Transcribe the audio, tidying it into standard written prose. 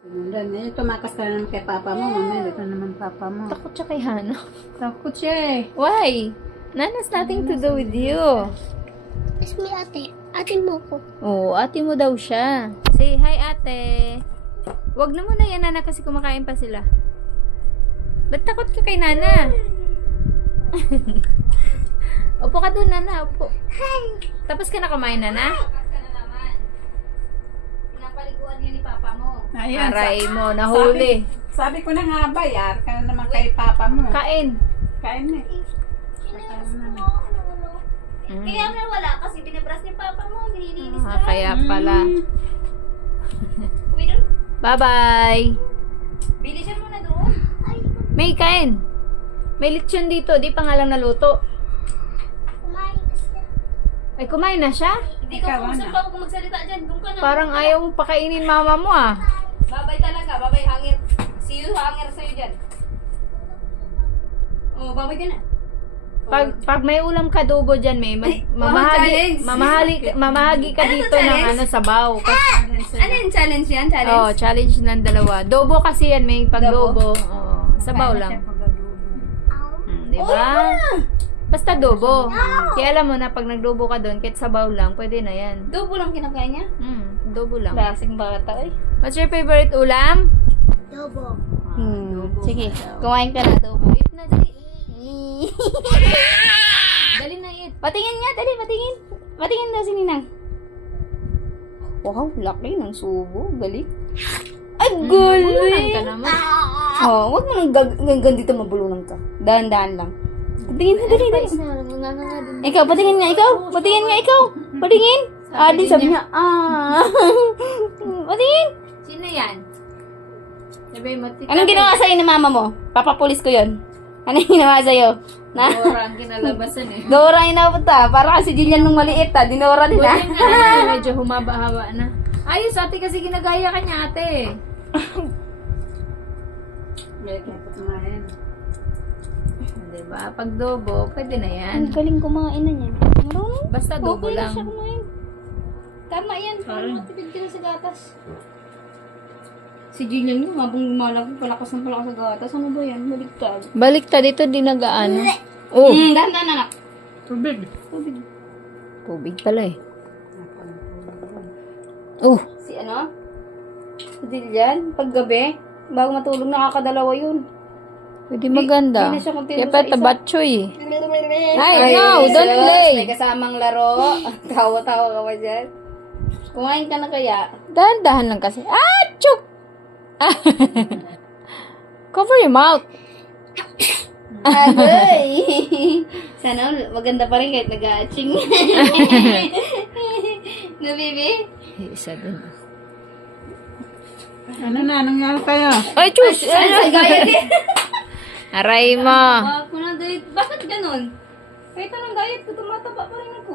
Sinundan. Eh, tumakas ka na naman kay papa mo. Mamaya, dito naman papa mo. Takot siya kay Hana. Takot siya eh. Why? Nana's nothing to do with you. It's me, ate. Ate mo ko. Oo, ate mo daw siya. Say hi, ate. Wag na muna yan, Nana, kasi kumakain pa sila. Ba't takot ka kay Nana? Upo ka doon, Nana. Upo. Tapos ka na kumain, Nana? Pinapaliguan niya ni Papa mo. Ayan, Aray mo, nahuli. Sabi ko na nga ba, yar ka na naman kay papa mo. Kain. Kain na eh. Kaya nga wala kasi binabras ni Papa mo, nililinis ka. Kaya pala. Uwi doon. Bye-bye. Bilisan mo na doon. May kain. May lechon dito. Di pa nga lang naluto. Kumain na siya. Ay, kumain na siya? Hindi ka Ikaw, kung saan Ana. pa ako magsalita dyan. Doon ka na. Parang ayaw mong pakainin mama mo ah. Babay talaga. Babay hangir. See you hangir sa'yo dyan. Oh, babay ka na. Pag may ulam ka adobo dyan, may mamahagi, challenge. mamahagi ka Ano to, dito ng challenge? sabaw. Ano yung challenge yan? Challenge? Oh, challenge ng dalawa. Dobo kasi yan, may pagdobo. Oh, sabaw lang. Di ba? Basta dobo. Kaya alam mo na pag nagdobo ka doon, kahit sabaw lang, pwede na yan. Dobo lang kinakain niya? Dobo lang. Klaseng bata eh. What's your favorite ulam? Dobo. Sige, kumain ka na dobo. Eat na, dali. Dali na, eat. Patingin nga, dali, patingin. Patingin daw si Ninang. Wow, laki ng subo. Galing. Ay, Bulunan ka naman. Oh, wag mo nang ganito mabulunan ka. Dahan-dahan lang. Patingin na, dali, dali. Ikaw, patingin nga, ikaw. Patingin nga, ikaw. Patingin. Di sabi niya, Patingin. Sino yan? Sabi mo, tita. Anong ginawa sa'yo ni mama mo? Papapulis ko yun. Anong ginawa sa'yo? Na? Dora ang kinalabasan eh. Dora yung napunta. Para kasi Jillian nung maliit Dinora din Buti nga, medyo humaba-haba na. Ayos, ate kasi ginagaya ka niya, ate. May kaya kumain. Diba? Pag dobo, pwede na yan. Ang galing kumain na niya. Marunong. Basta dobo Okay lang. siya kumain. Tama yan. Para matipid ka na sa gatas. Si Jillian yung habang lumalaki, palakas ng palakas sa gatas. Ano ba yan? Baligtad. Baliktad ito, dinagaan. Oh, Dahan-dahan anak. Tubig. tubig pala eh. Oh, Si ano? Si Jillian, paggabi, bago matulog, nakakadalawa yun. pwede maganda. Di na siya continuous Kaya pa sa isa. tabatchoy eh. Ay, no, don't sus, play. May kasamang laro. Tawa-tawa ka pa dyan. Kumain ka na kaya? Dahan-dahan lang kasi. Ah, chuk! Cover your mouth. Agoy! Sana maganda pa rin kahit nag-aaching. No, baby? Isa din. Ano na, nangyari kayo? Ay, chus! Sa gaya din. Aray mo. Ako na diet. Bakit ganun? Kahit anong diet ko, tumataba pa rin ako.